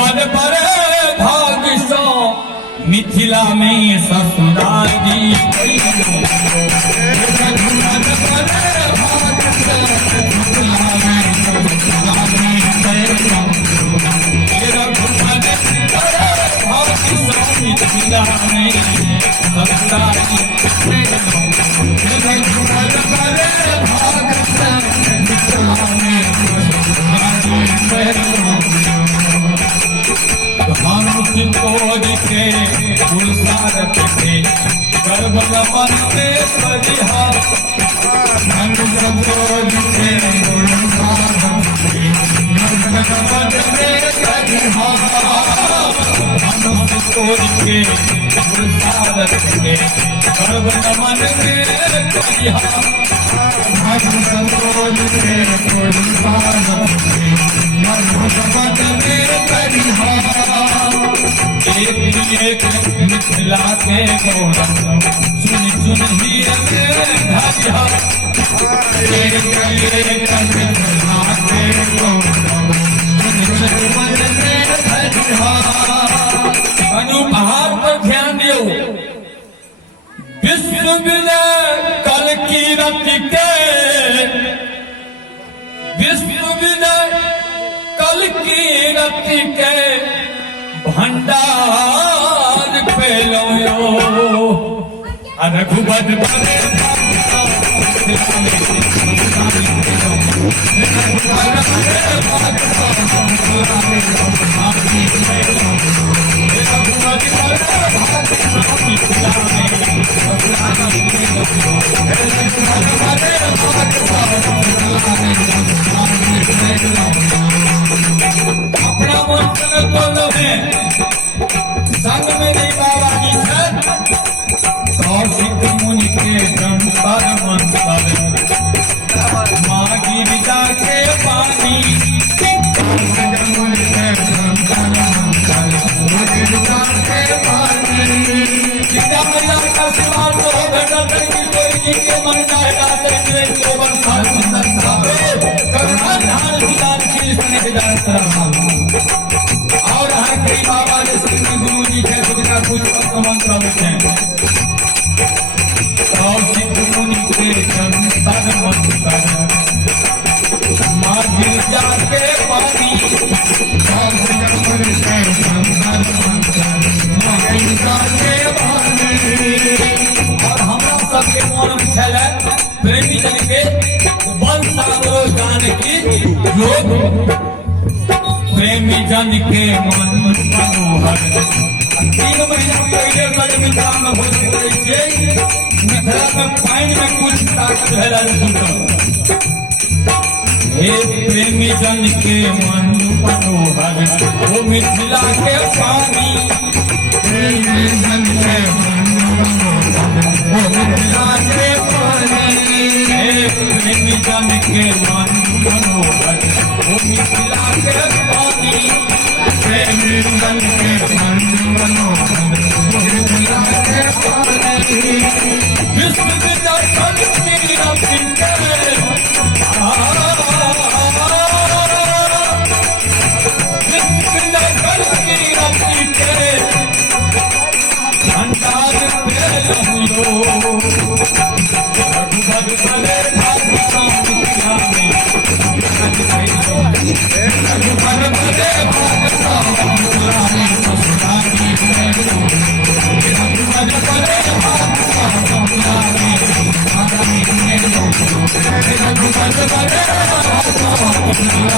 पद पर भाग सो मिथिला में ससुराल दी मिथिला में ससुराल के पुरसारत के गर्भ नमन के परिहार हम संतोष के पुरसारत के गर्भ नमन के परिहार हम संतोष के पुरसारत के गर्भ नमन के परिहार हम संतोष के पुरसारत के गर्भ नमन के परिहार एक मिथिला के गौरव सुन सुन ही धैर्य एक मिथिला के गौरव सुन सुन धैर्य अनु पहाड़ पर ध्यान दो। विश्व विजय कल की रति के विश्व विजय कल की रति के भंडार पेलो रघुबर बने अपना मंत्र बोलो है संग में नहीं बाबा की छत कौशिक मुनि के जंतर मंतर माँ गिरिजा के पानी कौशिक मुनि के जंतर मंतर गिरिजा के पानी सीता मैया का सिवा तो घटा करके कोई जी के मन जाएगा तेरे को बंसा सुंदर सावे करुणा ध्यान सुधार की स्नेह दान और हर कई बाबा जैसे गुरु जी के सुविधा कुछ मंत्र लिखे कौशिक मुनि के जंतर मंतर माँ गिरजा के पानी कौशिक मुनि के जंतर मंतर माँ गिरजा के पानी और हमरा सबके मन में छले प्रेमी जन के वंशावरो जानकी योग प्रेमी जन के मन मनोहर 3 महीना पहले बड़े मिथिला में भोजन करे छे मिथिला में पानी में कुछ ताकत भेला नहीं हे प्रेमी जन के मन मनोहर वो मिथिला के पानी प्रेमी जन के मन मनोहर वो मिथिला के पानी हे प्रेमी जन के मन मनोहर वो मिथिला के पानी प्रेमी जन के मन मनोहर वो मिथिला के पानी विश्व विजय कल की रति के विश्व विजय कल की रति के भंडार पेलो रघुबर बने भाग सो मिथिला में रघुबर बने भाग सो मिथिला में ससुराल दी रघुबर बने भाग सो मिथिला में रघुबर बने भाग सो मिथिला में